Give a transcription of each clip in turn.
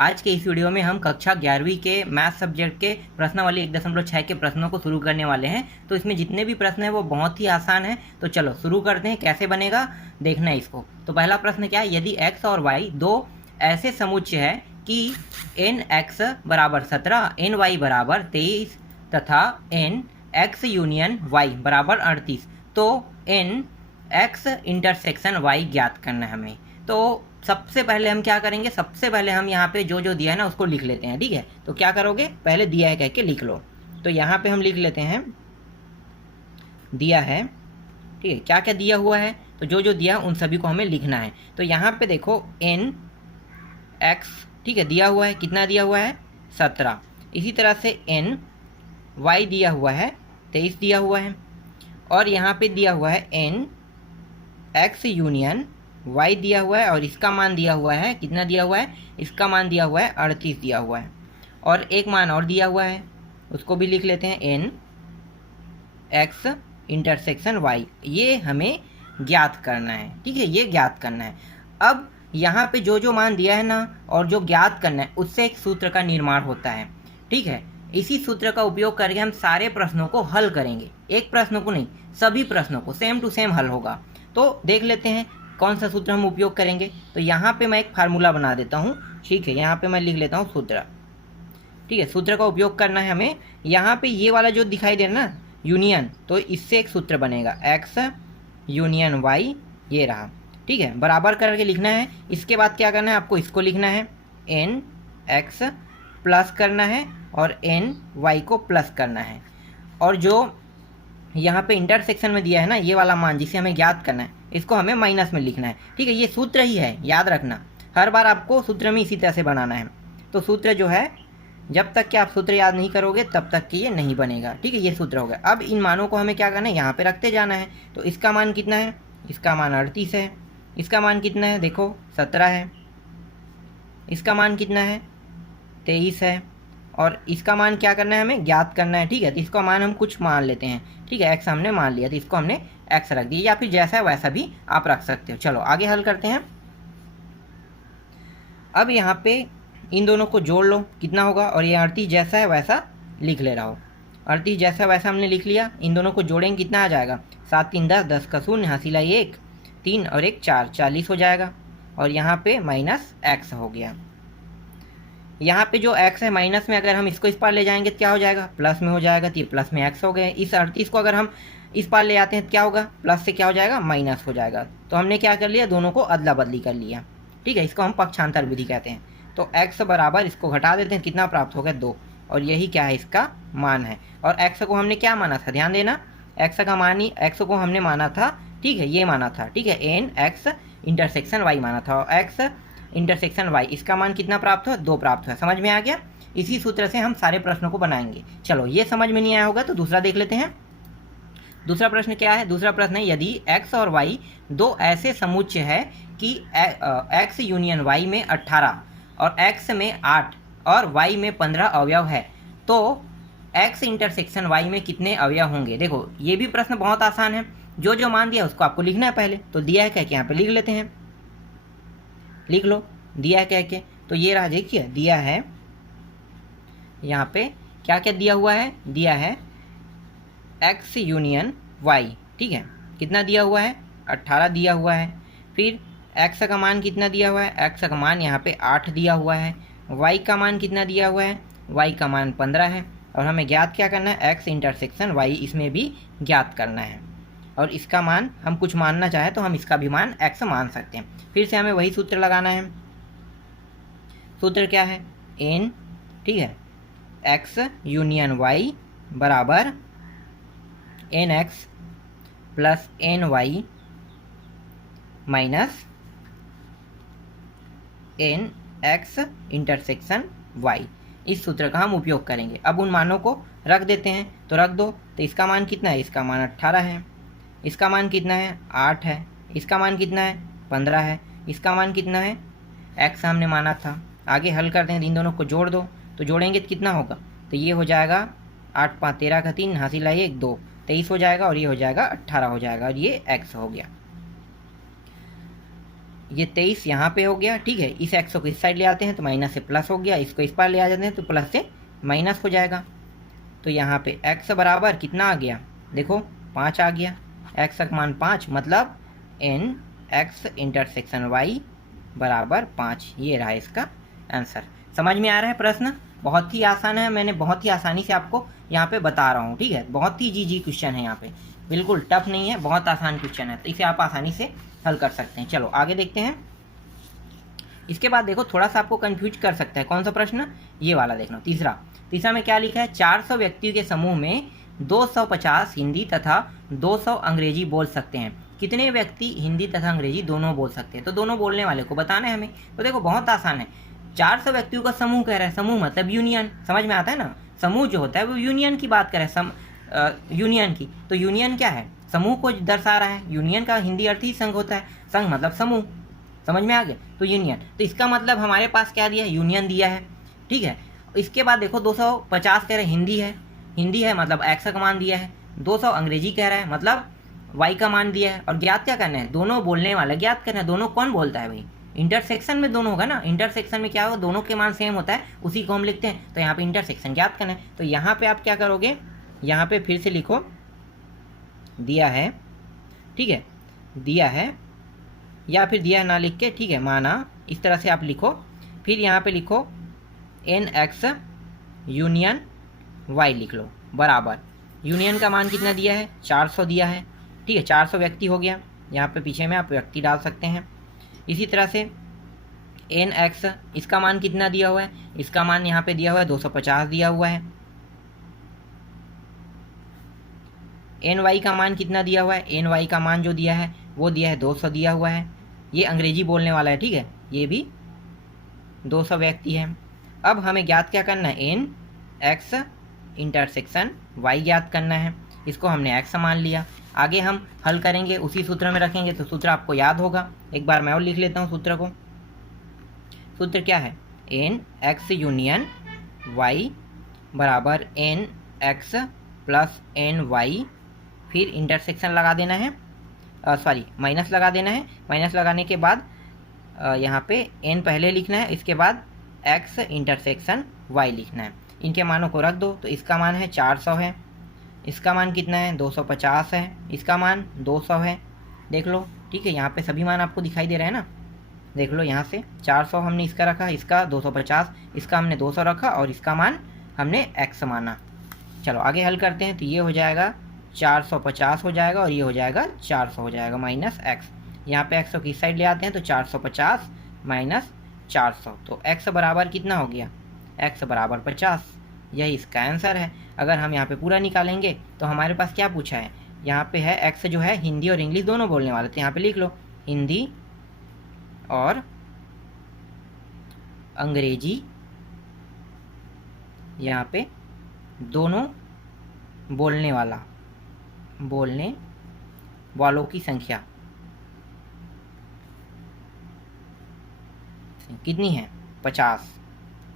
आज के इस वीडियो में हम कक्षा 11वीं के मैथ सब्जेक्ट के प्रश्नावली 1.6 के प्रश्नों को शुरू करने वाले हैं। तो इसमें जितने भी प्रश्न हैं वो बहुत ही आसान हैं। तो चलो शुरू करते हैं। कैसे बनेगा देखना है इसको। तो पहला प्रश्न क्या है, यदि x और y दो ऐसे समुच्चय है कि एन एक्स बराबर 17, एन वाई बराबर 23 तथा एन एक्स यूनियन वाई बराबर 38, तो एन एक्स इंटरसेक्शन वाई ज्ञात करना है हमें। तो सबसे पहले हम क्या करेंगे, सबसे पहले हम यहाँ पे जो जो दिया है ना उसको लिख लेते हैं। ठीक है, तो क्या करोगे, पहले दिया है कह के लिख लो। तो यहाँ पे हम लिख लेते हैं दिया है। ठीक है, क्या क्या दिया हुआ है, तो जो जो दिया उन सभी को हमें लिखना है। तो यहाँ पे देखो एन एक्स, ठीक है, दिया हुआ है, कितना दिया हुआ है 17। इसी तरह से एन वाई दिया हुआ है 23 दिया हुआ है, और यहाँ पे दिया हुआ है एन एक्स यूनियन वाई दिया हुआ है, और इसका मान दिया हुआ है, कितना दिया हुआ है, इसका मान दिया हुआ है 38 दिया हुआ है, और एक मान और दिया हुआ है उसको भी लिख लेते हैं, एन एक्स इंटरसेक्शन वाई। ये हमें ज्ञात करना है। ठीक है, ये ज्ञात करना है। अब यहाँ पे जो जो मान दिया है ना और जो ज्ञात करना है उससे एक सूत्र का निर्माण होता है। ठीक है, इसी सूत्र का उपयोग करके हम सारे प्रश्नों को हल करेंगे। एक प्रश्न को नहीं, सभी प्रश्नों को सेम टू सेम हल होगा। तो देख लेते हैं कौन सा सूत्र हम उपयोग करेंगे। तो यहाँ पे मैं एक फार्मूला बना देता हूँ। ठीक है, यहाँ पे मैं लिख लेता हूँ सूत्र। ठीक है, सूत्र का उपयोग करना है हमें। यहाँ पे ये वाला जो दिखाई दे रहा है ना यूनियन, तो इससे एक सूत्र बनेगा एक्स यूनियन वाई, ये रहा। ठीक है, बराबर करके लिखना है। इसके बाद क्या करना है, आपको इसको लिखना है एन एक्स प्लस करना है और एन वाई को प्लस करना है, और जो यहाँ पे इंटरसेक्शन में दिया है ना ये वाला मान जिसे हमें ज्ञात करना है, इसको हमें माइनस में लिखना है। ठीक है, ये सूत्र ही है, याद रखना, हर बार आपको सूत्र में इसी तरह से बनाना है। तो सूत्र जो है, जब तक कि आप सूत्र याद नहीं करोगे तब तक कि ये नहीं बनेगा। ठीक है, ये सूत्र हो गया। अब इन मानों को हमें क्या करना है, यहाँ पे रखते जाना है। तो इसका मान कितना है, इसका मान 38 है। इसका मान कितना है, देखो 17 है। इसका मान कितना है, 23 है। और इसका मान क्या करना है, हमें ज्ञात करना है। ठीक है, तो इसका मान हम कुछ मान लेते हैं। ठीक है, एक्स हमने मान लिया, तो इसको हमने एक्स रख दिया, या फिर जैसा है वैसा भी आप रख सकते हो। चलो आगे हल करते हैं। अब यहाँ पे इन दोनों को जोड़ लो, कितना होगा, और ये 38 जैसा है वैसा लिख ले रहा हो। 38 जैसा वैसा हमने लिख लिया। इन दोनों को जोड़ेंगे, कितना आ जाएगा, 7 3 10, 10 का शून्य, हासिला 1, 3 और 1 4, 40 हो जाएगा। और यहाँ पे माइनस एक्स हो गया। यहाँ पे जो x है माइनस में, अगर हम इसको इस पार ले जाएंगे तो क्या हो जाएगा, प्लस में हो जाएगा। तो ये प्लस में x हो गए। इस 38 को अगर हम इस पार ले आते हैं तो क्या होगा, प्लस से क्या हो जाएगा, माइनस हो जाएगा। तो हमने क्या कर लिया, दोनों को अदला बदली कर लिया। ठीक है, इसको हम पक्षांतर विधि कहते हैं। तो x बराबर, इसको घटा देते हैं, कितना प्राप्त हो गया 2, और यही क्या है, इसका मान है। और x को हमने क्या माना था, ध्यान देना, x का मान ही, x को हमने माना था, ठीक है, ये माना था। ठीक है, एन एक्स इंटरसेक्शन वाई माना था, और x इंटरसेक्शन वाई, इसका मान कितना प्राप्त हुआ, 2 प्राप्त हुआ। समझ में आ गया। इसी सूत्र से हम सारे प्रश्नों को बनाएंगे। चलो ये समझ में नहीं आया होगा तो दूसरा देख लेते हैं। दूसरा प्रश्न क्या है, दूसरा प्रश्न है, यदि x और y दो ऐसे समुच्चय है कि x यूनियन y में 18 और x में 8 और y में 15 अवयव है, तो x इंटरसेक्शन y में कितने अवयव होंगे। देखो ये भी प्रश्न बहुत आसान है। जो जो मान दिया उसको आपको लिखना है पहले। तो दिया है कह के यहाँ पे लिख लेते हैं, लिख लो दिया है कह के। तो ये रहा, देखिए दिया है, यहाँ पे क्या क्या दिया हुआ है, दिया है x यूनियन y। ठीक है, कितना दिया हुआ है, 18 दिया हुआ है। फिर x का मान कितना दिया हुआ है, x का मान यहाँ पे 8 दिया हुआ है। y का मान कितना दिया हुआ है, y का मान 15 है। और हमें ज्ञात क्या करना है, x इंटरसेक्शन y, इसमें भी ज्ञात करना है। और इसका मान हम कुछ मानना चाहे तो हम इसका भी मान x मान सकते हैं। फिर से हमें वही सूत्र लगाना है। सूत्र क्या है, n, ठीक है, x यूनियन y बराबर n x plus n y minus n x intersection y. इस सूत्र का हम उपयोग करेंगे। अब उन मानों को रख देते हैं, तो रख दो। तो इसका मान कितना है, इसका मान 18 है। इसका मान कितना है, 8 है। इसका मान कितना है, 15 है। इसका मान कितना है, x हमने माना था। आगे हल करते हैं, इन दोनों को जोड़ दो। तो जोड़ेंगे तो कितना होगा, तो ये हो जाएगा 8 5 13 का 3, हासिला 1 2, 23 हो जाएगा, और ये हो जाएगा 18 हो जाएगा, और ये x हो गया। ये 23 यहाँ पे हो गया, ठीक है। इस एक्स को इस साइड ले आते हैं तो माइनस से प्लस हो गया, इसको इस पार ले आ जाते हैं तो प्लस से माइनस हो जाएगा। तो यहाँ पे x बराबर कितना आ गया, देखो 5 आ गया। x का मान 5 मतलब n x इंटरसेक्शन y बराबर 5। ये रहा इसका आंसर। समझ में आ रहा है प्रश्न? बहुत ही आसान है, मैंने बहुत ही आसानी से आपको यहाँ पे बता रहा हूँ, ठीक है। बहुत ही इजी क्वेश्चन है यहाँ पे, बिल्कुल टफ नहीं है, बहुत आसान क्वेश्चन है, तो इसे आप आसानी से हल कर सकते हैं। चलो आगे देखते हैं। इसके बाद देखो थोड़ा सा आपको कंफ्यूज कर सकता है, कौन सा प्रश्न, ये वाला देखना। तीसरा में क्या लिखा है, 400 व्यक्तियों के समूह में 250 हिंदी तथा 200 अंग्रेजी बोल सकते हैं। कितने व्यक्ति हिंदी तथा अंग्रेजी दोनों बोल सकते हैं? तो दोनों बोलने वाले को बताना है हमें। तो देखो बहुत आसान है, 400 व्यक्तियों का समूह कह रहा है, समूह मतलब यूनियन, समझ में आता है ना। समूह जो होता है वो यूनियन की बात कर रहा है, यूनियन की। तो यूनियन क्या है, समूह को दर्शा रहा है। यूनियन का हिंदी अर्थ ही संघ होता है, संघ मतलब समूह, समझ में आ गया। तो यूनियन, तो इसका मतलब हमारे पास क्या दिया है, यूनियन दिया है, ठीक है। इसके बाद देखो 250 कह रहे हैं, हिंदी है मतलब एक्स का मान दिया है। 200 अंग्रेजी कह रहा है मतलब वाई का मान दिया है। और ज्ञात क्या करना है, दोनों बोलने वाला ज्ञात करना है। दोनों कौन बोलता है भाई, इंटरसेक्शन में दोनों होगा ना। इंटरसेक्शन में क्या होगा, दोनों के मान सेम होता है, उसी को हम लिखते हैं। तो यहाँ पे इंटरसेक्शन ज्ञात करना है। तो यहाँ पे आप क्या करोगे, यहाँ पे फिर से लिखो दिया है, ठीक है, दिया है, या फिर दिया ना लिख के, ठीक है, माना, इस तरह से आप लिखो। फिर यहाँ पे लिखो एन एक्स यूनियन वाई लिख लो बराबर। यूनियन का मान कितना दिया है, 400 दिया है, ठीक है। 400 व्यक्ति हो गया, यहाँ पे पीछे में आप व्यक्ति डाल सकते हैं। इसी तरह से एन एक्स, इसका मान कितना दिया हुआ है, इसका मान यहाँ पे दिया हुआ है 250 दिया हुआ है। एन वाई का मान कितना दिया हुआ है, एन वाई का मान जो दिया है वो दिया है 200 दिया हुआ है। ये अंग्रेजी बोलने वाला है, ठीक है, ये भी 200 व्यक्ति है। अब हमें ज्ञात क्या करना है, एन एक्स इंटरसेक्शन वाई ज्ञात करना है। इसको हमने एक्स मान लिया। आगे हम हल करेंगे उसी सूत्र में रखेंगे, तो सूत्र आपको याद होगा। एक बार मैं और लिख लेता हूँ सूत्र को। सूत्र क्या है, एन एक्स यूनियन वाई बराबर n x plus n y, फिर इंटरसेक्शन लगा देना है, माइनस लगा देना है। माइनस लगाने के बाद यहाँ पे एन पहले लिखना है, इसके बाद एक्स इंटरसेक्शन वाई लिखना है। इनके मानों को रख दो। तो इसका मान है 400 है, इसका मान कितना है 250 है, इसका मान 200 है, देख लो, ठीक है। यहाँ पे सभी मान आपको दिखाई दे रहे हैं ना, देख लो। यहाँ से 400 हमने इसका रखा, इसका 250, इसका हमने 200 रखा, और इसका मान हमने x माना। चलो आगे हल करते हैं। तो ये हो जाएगा 450 हो जाएगा, और ये हो जाएगा 400 हो जाएगा माइनस x। यहाँ पे x को किस साइड ले आते हैं, तो 450 माइनस 400, तो x बराबर कितना हो गया, x बराबर 50। यही इसका आंसर है। अगर हम यहाँ पे पूरा निकालेंगे तो हमारे पास क्या पूछा है, यहाँ पे है x जो है हिंदी और इंग्लिश दोनों बोलने वाले, तो यहाँ पे लिख लो हिंदी और अंग्रेजी, यहाँ पे दोनों बोलने वालों की संख्या कितनी है, 50,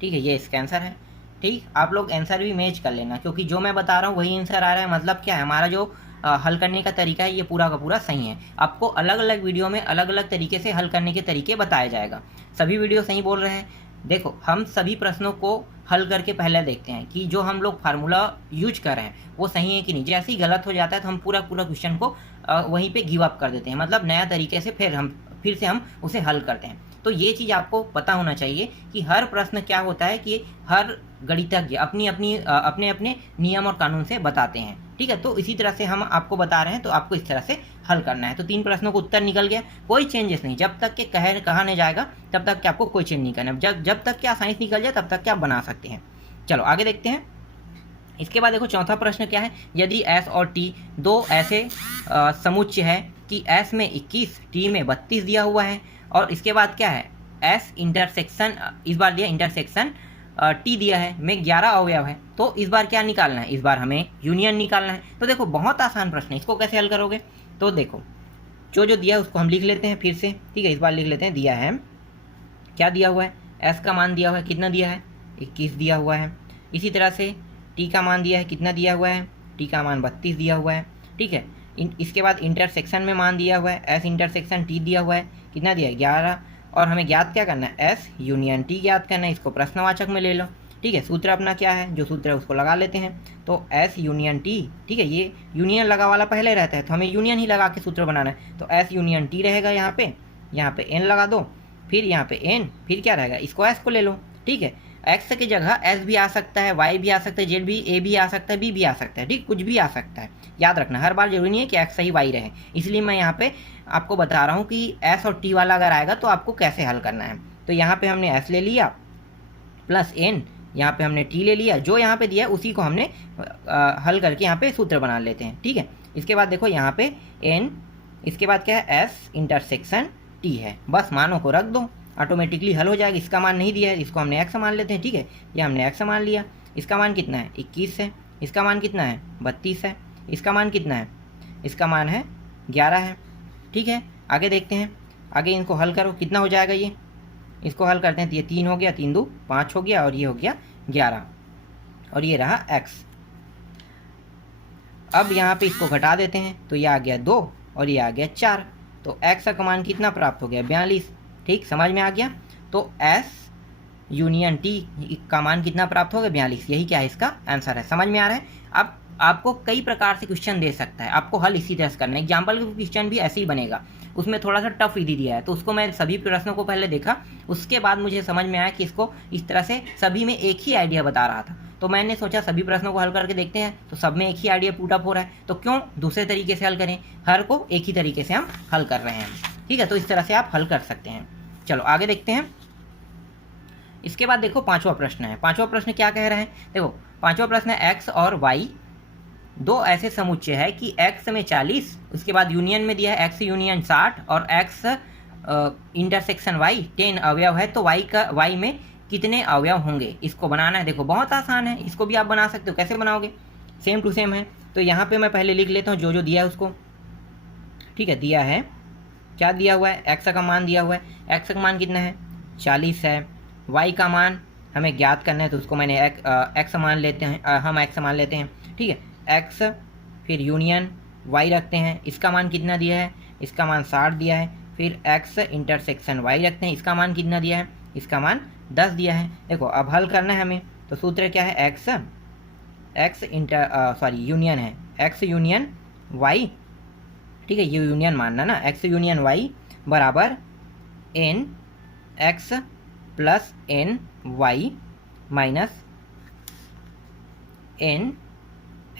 ठीक है। ये इसका आंसर है, ठीक। आप लोग आंसर भी मैच कर लेना, क्योंकि जो मैं बता रहा हूँ वही आंसर आ रहा है। मतलब क्या है, हमारा जो हल करने का तरीका है ये पूरा का पूरा सही है। आपको अलग अलग वीडियो में अलग अलग तरीके से हल करने के तरीके बताया जाएगा। सभी वीडियो सही बोल रहे हैं। देखो हम सभी प्रश्नों को हल करके पहले देखते हैं कि जो हम लोग फार्मूला यूज कर रहे हैं वो सही है कि नहीं। जैसे ही गलत हो जाता है तो हम पूरा क्वेश्चन को वहीं पे गिव अप कर देते हैं, मतलब नया तरीके से फिर से हम उसे हल करते हैं। तो ये चीज़ आपको पता होना चाहिए कि हर प्रश्न क्या होता है कि हर गणितज्ञ अपने अपने नियम और कानून से बताते हैं, ठीक है। तो इसी तरह से हम आपको बता रहे हैं, तो आपको इस तरह से हल करना है। तो 3 प्रश्नों को उत्तर निकल गया, कोई चेंजेस नहीं। जब तक के कहा नहीं जाएगा तब तक के आपको कोई चेंज नहीं करना। जब तक क्या साइंस निकल जाए तब तक क्या आप बना सकते हैं। चलो आगे देखते हैं। इसके बाद देखो चौथा प्रश्न क्या है, यदि S और T दो ऐसे समुच्चय है कि S में 21, T में 32 दिया हुआ है, और इसके बाद क्या है S इंटरसेक्शन, इस बार दिया इंटरसेक्शन T दिया है, में 11 अवयव है, तो इस बार क्या निकालना है, इस बार हमें यूनियन निकालना है। तो देखो बहुत आसान प्रश्न है, इसको कैसे हल करोगे। तो देखो जो दिया है उसको हम लिख लेते हैं फिर से, ठीक है। इस बार लिख लेते हैं, दिया है, क्या दिया हुआ है, S का मान दिया हुआ है, कितना दिया है 21 दिया हुआ है। इसी तरह से T का मान दिया है, कितना दिया हुआ है, T का मान 32 दिया हुआ है, ठीक है। इसके बाद इंटरसेक्शन में मान दिया हुआ है, एस इंटरसेक्शन टी दिया हुआ है, कितना दिया है 11, और हमें ज्ञात क्या करना है, एस यूनियन टी ज्ञात करना है। इसको प्रश्नवाचक में ले लो, ठीक है। सूत्र अपना क्या है, जो सूत्र है उसको लगा लेते हैं। तो एस यूनियन टी, ठीक है, ये यूनियन लगा वाला पहले रहता है तो हमें यूनियन ही लगा के सूत्र बनाना है। तो एस यूनियन टी रहेगा, यहाँ पे एन लगा दो, फिर यहाँ पे एन, फिर क्या रहेगा, इसको एस को ले लो, ठीक है। एक्स की जगह एस भी आ सकता है, वाई भी आ सकता है, जेड भी, ए भी आ सकता है, बी भी आ सकता है, ठीक, कुछ भी आ सकता है। याद रखना हर बार जरूरी नहीं है कि एक्स सही वाई रहे, इसलिए मैं यहाँ पे आपको बता रहा हूँ कि एस और टी वाला अगर आएगा तो आपको कैसे हल करना है। तो यहाँ पे हमने एस ले लिया प्लस एन, यहाँ पे हमने टी ले लिया, जो यहाँ पे दिया है उसी को हमने हल करके यहाँ पे सूत्र बना लेते हैं, ठीक है। इसके बाद देखो यहाँ पे एन, इसके बाद क्या है, एस इंटरसेक्शन टी है, बस मानों को रख दो, ऑटोमेटिकली हल हो जाएगा। इसका मान नहीं दिया है, इसको हमने एक्स मान लेते हैं, ठीक है। ये हमने एक्स मान लिया, इसका मान कितना है 21 है, इसका मान कितना है 32 है, इसका मान कितना है, इसका मान है 11 है, ठीक है। आगे देखते हैं, आगे इनको हल करो, कितना हो जाएगा ये, इसको हल करते हैं तो ये 3 हो गया, 3 2 5 हो गया, और ये हो गया 11, और ये रहा एक्स। अब यहाँ पे इसको घटा देते हैं तो ये आ गया 2 और ये आ गया 4, तो एक्स का मान कितना प्राप्त हो गया 42, ठीक, समझ में आ गया। तो एस यूनियन टी का मान कितना प्राप्त हो गया 42, यही क्या है इसका आंसर है। समझ में आ रहा है। अब आपको कई प्रकार से क्वेश्चन दे सकता है, आपको हल इसी तरह से करना है। एग्जाम्पल का क्वेश्चन भी ऐसे ही बनेगा, उसमें थोड़ा सा टफ विधि दिया है, तो उसको मैं सभी प्रश्नों को पहले देखा, उसके बाद मुझे समझ में आया कि इसको इस तरह से सभी में एक ही आइडिया बता रहा था, तो मैंने सोचा सभी प्रश्नों को हल करके देखते हैं, तो सब में एक ही आइडिया पुट अप हो रहा है, तो क्यों दूसरे तरीके से हल करें, हर को एक ही तरीके से हम हल कर रहे हैं, ठीक है। तो इस तरह से आप हल कर सकते हैं। चलो आगे देखते हैं। इसके बाद देखो पांचवा प्रश्न है। पांचवा प्रश्न क्या कह रहे हैं, देखो पांचवा प्रश्न है एक्स और वाई दो ऐसे समुच्चय है कि एक्स में 40, उसके बाद यूनियन में दिया है एक्स यूनियन 60 और एक्स इंटरसेक्शन वाई 10 अवयव है, तो वाई में कितने अवयव होंगे, इसको बनाना है। देखो बहुत आसान है, इसको भी आप बना सकते हो। कैसे बनाओगे, सेम टू सेम है। तो यहाँ पे मैं पहले लिख लेता हूँ जो जो दिया है उसको, ठीक है। दिया है, क्या दिया हुआ है, एक्स का मान दिया हुआ है, एक्स का मान कितना है 40 है, वाई का मान हमें ज्ञात करना है, तो उसको मैंने एक्स मान लेते हैं, हम एक्स मान लेते हैं, ठीक है। एक्स फिर यूनियन वाई रखते हैं, इसका मान कितना दिया है, इसका मान 60 दिया है, फिर एक्स इंटरसेक्शन वाई रखते हैं, इसका मान कितना दिया है, इसका मान 10 दिया है। देखो अब हल करना है हमें, तो सूत्र क्या है, एक्स यूनियन है, एक्स यूनियन वाई, ठीक है, ये यूनियन मानना ना, एक्स यूनियन वाई बराबर n x plus n y minus n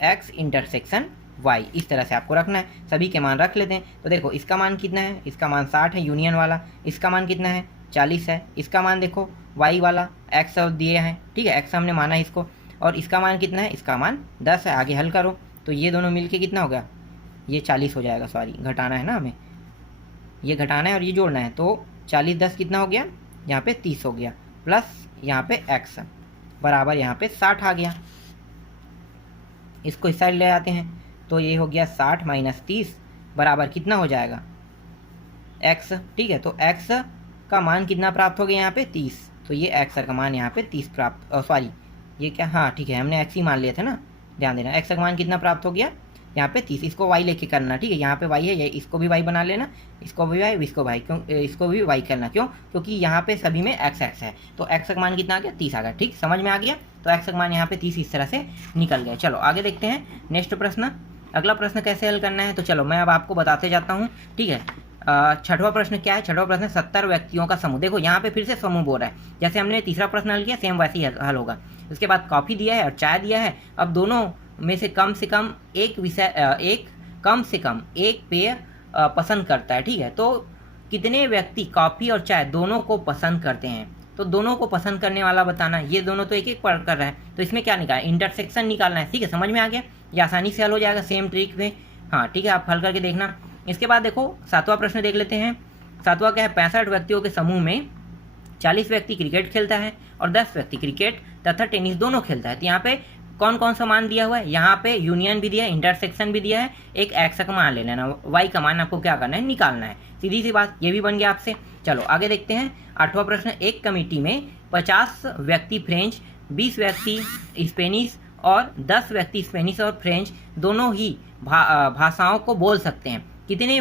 x intersection y, इस तरह से आपको रखना है। सभी के मान रख लेते हैं। तो देखो इसका मान कितना है, इसका मान 60 है यूनियन वाला, इसका मान कितना है 40 है, इसका मान देखो वाई वाला एक्स दिए हैं, ठीक है, एक्स हमने माना है इसको, और इसका मान कितना है, इसका मान 10 है। आगे हल करो तो ये दोनों मिलके कितना होगा, ये 40 हो जाएगा, सॉरी घटाना है ना हमें, ये घटाना है और ये जोड़ना है, तो 40 10 कितना हो गया, यहाँ पे 30 हो गया, प्लस यहाँ पे एक्स बराबर यहाँ पे 60 आ गया। इसको इस साइड ले आते हैं तो ये हो गया 60 माइनस 30 बराबर कितना हो जाएगा एक्स, ठीक है। तो एक्स का मान कितना प्राप्त हो गया यहाँ पे 30, तो ये एक्स का मान यहाँ पे 30 प्राप्त, सॉरी ये क्या, हाँ ठीक है, हमने एक्स ही मान लिया था ना, ध्यान देना। एक्स का मान कितना प्राप्त हो गया यहाँ पे 30, इसको वाई लेके करना, ठीक है, यहाँ पे वाई है, ये इसको भी वाई बना लेना, इसको भी वाई, इसको वाई, क्यों इसको भी वाई करना, क्यों, क्योंकि यहाँ पे सभी में एक्स है, तो एक्स का मान कितना आ गया 30 आ गया, ठीक, समझ में आ गया। तो एक्स का मान यहाँ पे 30 इस तरह से निकल गया। चलो आगे देखते हैं नेक्स्ट प्रश्न। अगला प्रश्न कैसे हल करना है, तो चलो मैं अब आपको बताते जाता हूँ, ठीक है। छठवां प्रश्न क्या है, छठवां प्रश्न 70 व्यक्तियों का समूह। देखो यहाँ पे फिर से समूह बोल रहा है, जैसे हमने तीसरा प्रश्न हल किया सेम वैसे ही हल होगा। उसके बाद कॉफ़ी दिया है और चाय दिया है, अब दोनों में से कम से कम एक पेय पसंद करता है, ठीक है। तो कितने व्यक्ति कॉफ़ी और चाय दोनों को पसंद करते हैं, तो दोनों को पसंद करने वाला बताना, ये दोनों तो एक एक पढ़ कर रहा है, तो इसमें क्या निकालना, इंटरसेक्शन निकालना है, ठीक है, समझ में आ गया, ये आसानी से हल हो जाएगा सेम ट्रिक में, हाँ ठीक है, आप हल करके देखना। इसके बाद देखो सातवां प्रश्न देख लेते हैं। सातवां क्या है, 65 व्यक्तियों के समूह में 40 व्यक्ति क्रिकेट खेलता है और 10 व्यक्ति क्रिकेट तथा टेनिस दोनों खेलता है। तो यहाँ पे कौन कौन सा मान दिया हुआ है, यहाँ पे यूनियन भी दिया है, इंटरसेक्शन भी दिया है, एक एक्स का मान ले लेना, वाई का मान आपको क्या करना है, निकालना है, सीधी सी बात, ये भी बन गया आपसे। चलो आगे देखते हैं। आठवां प्रश्न, एक कमेटी में 50 व्यक्ति फ्रेंच, 20 व्यक्ति स्पेनिश और 10 व्यक्ति स्पेनिश और फ्रेंच दोनों ही भाषाओं को बोल सकते हैं। कितने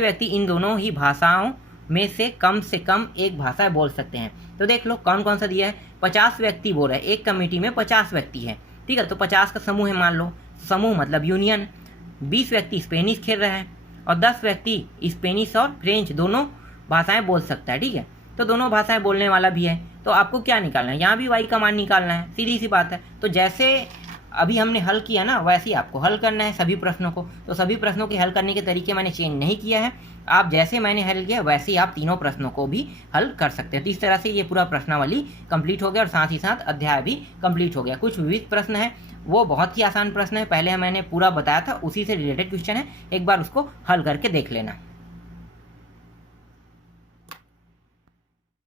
व्यक्ति इन दोनों ही भाषाओं में से कम एक भाषा बोल सकते हैं? तो देख लो कौन कौन सा दिया है। 50 व्यक्ति बोल रहे हैं, एक कमेटी में 50 व्यक्ति है, ठीक है, तो 50 का समूह है मान लो, समूह मतलब यूनियन। 20 व्यक्ति स्पेनिश खेल रहे हैं और 10 व्यक्ति स्पेनिश और फ्रेंच दोनों भाषाएं बोल सकता है, ठीक है, तो दोनों भाषाएं बोलने वाला भी है। तो आपको क्या निकालना है, यहाँ भी वाई का मान निकालना है, सीधी सी बात है। तो जैसे अभी हमने हल किया ना, वैसे ही आपको हल करना है सभी प्रश्नों को। तो सभी प्रश्नों के हल करने के तरीके मैंने चेंज नहीं किया है, आप जैसे मैंने हल किया वैसे ही आप तीनों प्रश्नों को भी हल कर सकते हैं। तो इस तरह से ये पूरा प्रश्नावली कंप्लीट हो गया और साथ ही साथ अध्याय भी कंप्लीट हो गया। कुछ विविध प्रश्न है, वो बहुत ही आसान प्रश्न है, पहले मैंने पूरा बताया था, उसी से रिलेटेड क्वेश्चन है, एक बार उसको हल करके देख लेना।